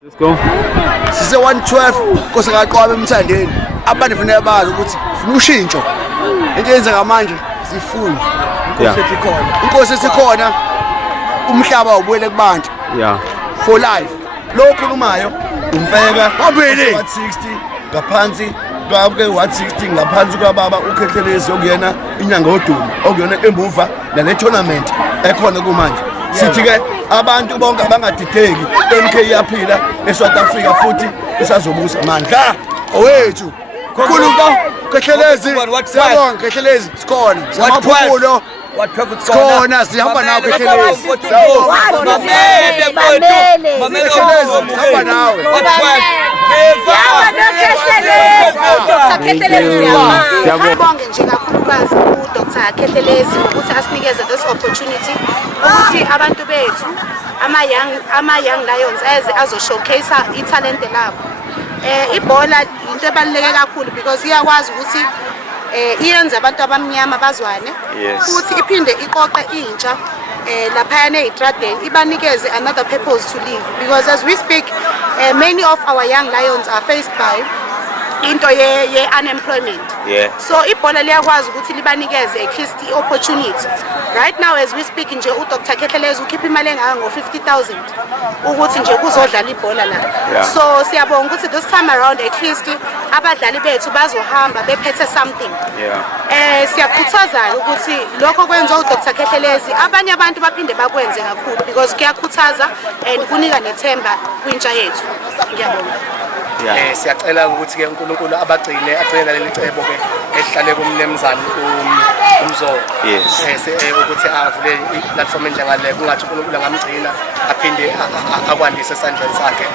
Let's go. Sise 112 kosakaqwaba emthandeni. Abantu kufanele bazi ukuthi ufuna ushintsho. Into yenza manje sifuna. Inkosi esikhona. Inkosi esikhona. Umhlaba ubuyele kubantu. Yeah. For life. Lo khulumayo umfeka Wabili. 160 ngaphansi kwabe 160 ngaphansi kwababa ukhethelezi okuyena inyanga oduma okuyona embuva nale tournament ekhona kumanje. Sithi ke abantu bonke abangadideki MK yaphila eSouth Africa futhi isazobusa mandla owethu. Khuluka Khethelezi. Siyabonga Khethelezi sikhona. Siyamaphumulo. Sikhona sihamba nawe Khethelezi. Sihamba nawe. Siyabonga nje kakhulukazi uDr. Khethelezi ukuthi asinikeze this opportunity ukuthi abantu bethu ama young lions azo showcase italent labo. Ibhola into ebaluleke kakhulu because iyakwazi ukuthi iyenza abantu abamnyama bazwane futhi iphinde iqoqe intsha lapha neitradeni ibanikeze another purpose to live because as we speak many of our young lions are faced by into ye unemployment. So ibhola liyakwazi ukuthi libanikeze at least opportunity. Right now as we speak nje uDr. Khethelezi ukhipha imali engaka ngo-50,000 ukuthi nje kuzodlala ibhola la. So siyabonga ukuthi this time around at least abadlali bethu bazohamba bephethe something. Siyakhuthaza ukuthi lokho kwenza uDr. Khethelezi abanye abantu baphinde bakwenze kakhulu because kuyakhuthaza and kunika nethemba kwintsha yethu. Ngiyabonga. Siyacela ukuthi ke uNkulunkulu abagcine agcina leli cebo ke ehlale kumnemzana umzo ukuthi avule iplatform njengale kungathi uNkulunkulu angamgcina aphinde akwandise esandleni sakhe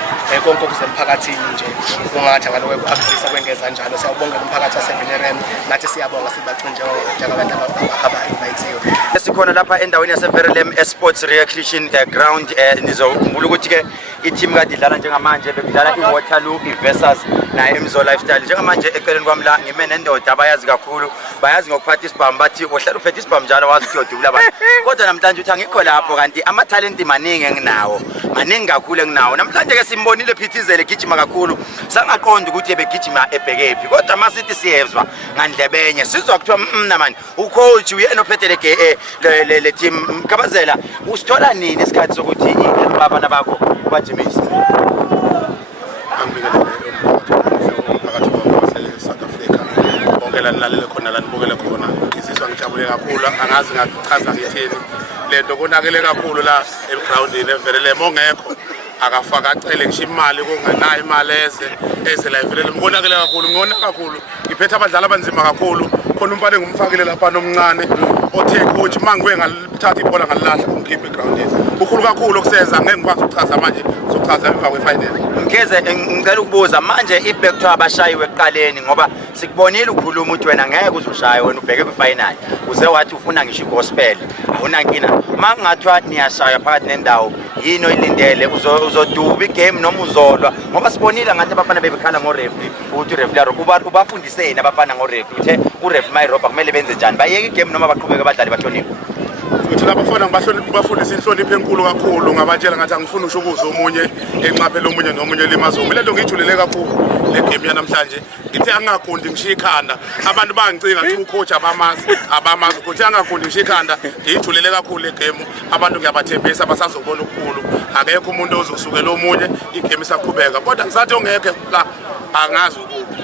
konke okusemphakathini nje kungathi ngalowe akusiza kwengeza njalo. Siyabonga umphakathi waseVenerem nathi siyabonga sibagcina njengabantu abahabayo bayithiyo. Sikhona lapha endaweni yaseVenerem Sports Recreation Ground. Nizokhumbula ukuthi ke i-team kade idlala njengamanje bekudlala iWaterloo versus naye Emzo Lifestyle. Njengamanje eceleni kwami la ngime nendoda abayazi kakhulu, bayazi ngokuphatha isibhamu bathi ohlala uphethe isibhamu njalo wazi ukuthi uyodubula abantu. Kodwa namhlanje uthi angikho lapho kanti ama talent maningi enginawo. Maningi kakhulu enginawo. Namhlanje ke simbonile Phithizele egijima kakhulu. Sangaqonda ukuthi ebegijima ebhekephi. Kodwa masithi siyezwa ngandlebenye. Sizwa kuthiwa manje ucoach uyena ophethe le team Kabazela usithola nini isikhathi sokuthi abana bakho bajimisa? South Africa bonke la nilalele khona la nibukele khona ngizizwa ngijabule kakhulu angazi ngachaza ngithini lento konakele kakhulu la egroundini eVenerem ongekho akafaka acele ngisho imali kungenayo imali eze la eVenerem konakele kakhulu ngona kakhulu ngiphethe abadlali abanzima kakhulu khona umfane ngumfakile lapha nomncane othe coach mangiwe ngalithatha ibhola ngalilahla ungikhiphe egroundini ukhulu kakhulu okusenza ngeke ngikwazi ukuchaza manje zokuchaza emva kwefinal. Ngeze ngicela ukubuza manje iback to abashayiwe ekuqaleni ngoba sikubonile ukhuluma ukuthi wena ngeke uzoshaye wena ubheke kwifinal uze wathi ufuna ngisho gospel awunankina mangathwa niyashaya phakathi nendawo yini oyilindele uzoduba igame noma uzolwa ngoba sibonile ngathi abafana bebekhala ngoreferee ukuthi ureferee ubafundiseni abafana ngoreferee uthe ureferee mayiroba kumele benze njani bayeke igame noma baqhubeke abadlali bahloniphe ukuthi labafana bafundisa inhlonipho enkulu kakhulu ngabatshela ngathi angifuni ushukuza omunye enqaphela omunye nomunye limazomi lento ngijulele kakhulu le game yanamhlanje ngithi angagundi ngishiya ikhanda abantu bangicinga ukuthi ucoach abamazi ukuthi angagundi ngishiya ikhanda ngijulele kakhulu le game abantu ngiyabathembisa basazobona ukukhulu akekho umuntu ozosukela omunye igame isaqhubeka kodwa ngisathi ongeke la angazi ukuphi.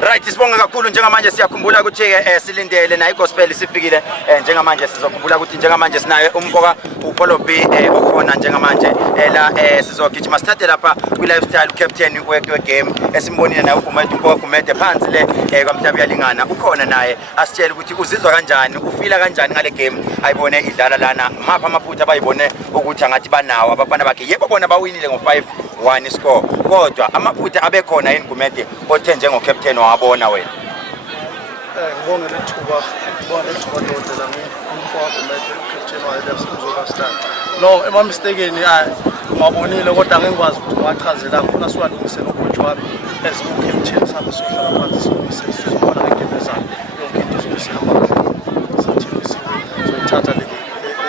Right, sibonga kakhulu njengamanje siyakhumbula ukuthi silindele na igospel sifikile njengamanje sizokhumbula ukuthi njengamanje sinayo umfoka uPolo B okhona njengamanje la sizogijima start lapha kwi-lifestyle captain we-game esimbonile naye umfoka Gumede phansi le kwaMhlaba uyalingana ukhona naye asitshela ukuthi uzizwa kanjani ufila kanjani ngale game ayibone idlala lana mapha amaphutha abayibone ukuthi angathi banawo abafana bakhe yebo bona bawinile ngo-5-1 score kodwa amaphutha abekhona yini Gumede othe njengocaptain wabona wena? Ngibonge lethuba lodwa la umfoka Gumede captain wayeLemzo Lifestyle. No ema mistaken ngabonile kodwa ngengikwazi ukuthi wachazela ngifuna siwalungisele ucoach wami as captain sabe sohlala phansi sizobona ngegame zami yonke into izobisihamba sathi sizoyithatha le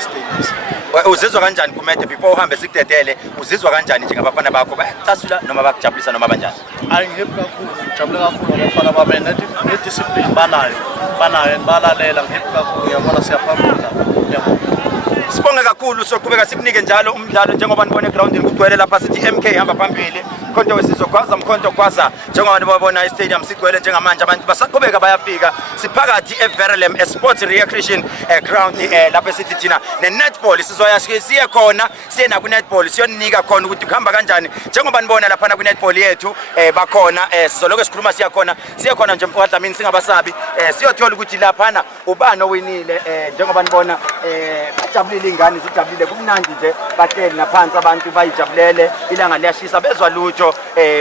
stage. uzizwa kanjani kumede before uhambe sikudedele uzizwa kanjani njengabafana bakho bayacasula noma bakujabulisa noma banjani? Hayi kakhulu ngijabule kakhulu abafana bami nediscipline banayo balalela ngihappy kakhulu ngiyabona siyaphambili lapho. Sibonge kakhulu soqhubeka sikunike njalo umdlalo njengoba nibona egroundini kugcwele lapha sithi MK hamba phambili Mkhonto wesizogwaza Mkhonto kwasa njengoba nibona istadium sigcwele njengamanje abantu basaqhubeka bayafika siphakathi eVerelem Sports Recreation Ground lapha sithi thina nenetball sizoya siye khona siye na ku netball siyonika khona ukuthi kuhamba kanjani njengoba nibona lapha na ku netball yethu bakhona sizoloke sikhuluma siya khona nje mfowethu singabasabi siyothola ukuthi lapha na ubani owinile njengoba nibona bajabulile ingane zijabulile kumnandi nje bahleli naphansi abantu bayijabulele ilanga liyashisa bezwa lutho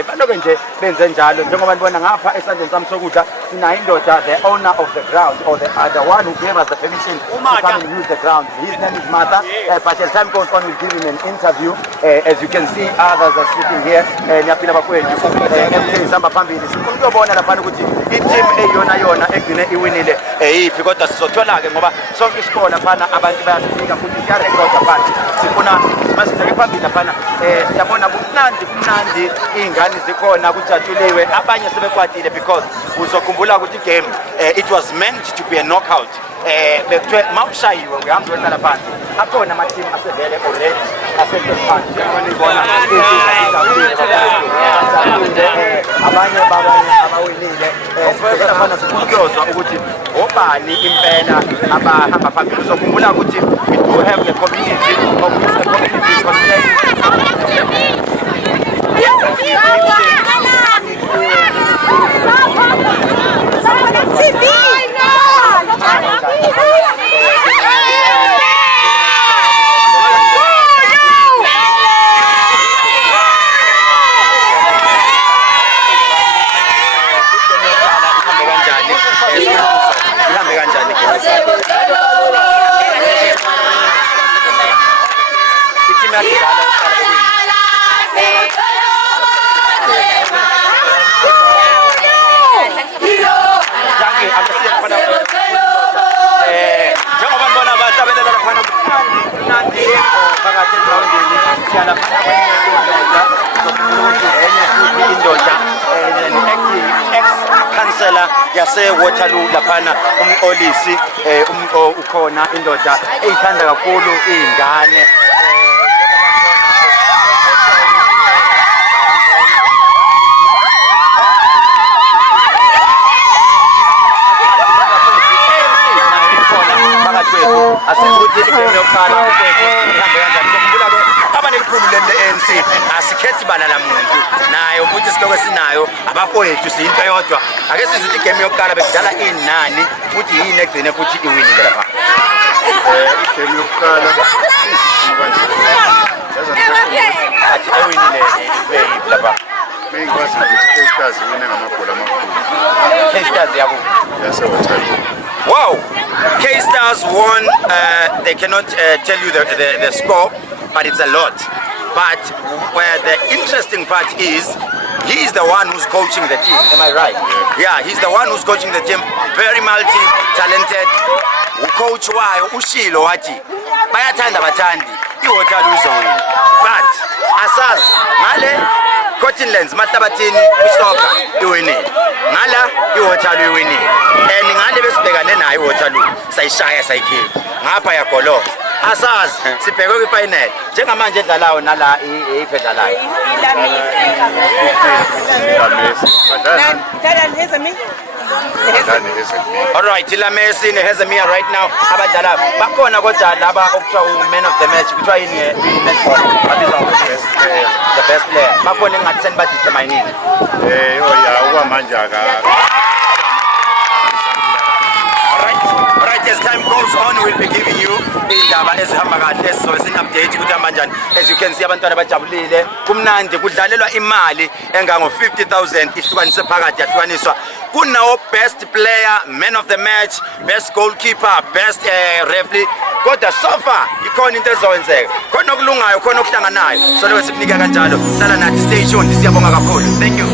baloke nje benze njalo njengoba nibona ngapha esandleni sami sokudla sina indoda the owner of the ground or the one who gave us the permission to come and use the ground. His name is Martha, but as time goes on we'll give him an interview. As you can see others are sitting here niyapila bakwethu MK samba phambili sikubona lapha ukuthi i-team eyona egcine iwinile yiphi kodwa sizothola ke ngoba sonke isikole phana abantu bayasifika futhi siyarekhoda phana sifuna masifike phambili lapha siyabona kumnandi ingane zikhona kujatshuliwe abanye sebekwatile because uzokhumbula ukuthi game it was meant to be a knockout bekuthiwe mawushayiwe uyahamba uyohlala phansi akhona ama-team asevele already asephansi abanye abawinile phana sikhuluzwa ukuthi obani impela abahamba phambili uzokhumbula ukuthi we do have a community of a community ex-councillor yase Waterloo laphana umolisi ukhona indoda eyithanda kakhulu izingane asizuthi igame yokuqala ihambe kanjani sokhumbula ke abanelikhulu le-ANC asikhethi bala lamuntu nayo ukuthi silokwe sinayo abafowethu siyinto eyodwa ake sizuthi igame yokuqala bekudlala inani futhi yini egcine futhi iwinile lapha igame yokuqala athi ewinile ibe lapha bengikwazi ukuthi K-Stars wine ngamagoli amakhulu K-Stars yabo yaseWaterloo. Wow, K-Stars won. They cannot tell you the score, but it's a lot. But where the interesting part is, he is the one who's coaching the team. Am I right? Yeah, he's the one who's coaching the team. Very multi-talented. Coach wayo ushilo wathi bayathanda bathandi iWaterloo uzowina. But asazi ngale Cottonlands Mahlabathini isoka iwinile. Ngala iWaterloo iwinile. And ngale besibhekane nayo iWaterloo sayishaya sayikhipha. Ngapha yagolo. Asazi sibheke kwifinal. Njengamanje edlalayo nala ipedlalayo. Alright, Ilamesi neHezemia right now abadlala bakhona kodwa laba okuthiwa man of the match kuthiwa yini netball babizwa ngokuthi the best player bakhona engathi senibadetermine Okwamanje aka Alright, as time goes on, we'll be giving you indaba ezihamba kahle sizobe sin-update ukuthi hamba njani. As you can see abantwana bajabulile kumnandi kudlalelwa imali engango 50,000 ihlukaniswe phakathi yahlukaniswa kunawo best player, man of the match, best goalkeeper, best referee kodwa so far ikhona into ezowenzeka khona okulungayo khona okuhlanganayo so lokho sikunika kanjalo hlala nathi stay tuned siyabonga kakhulu thank you.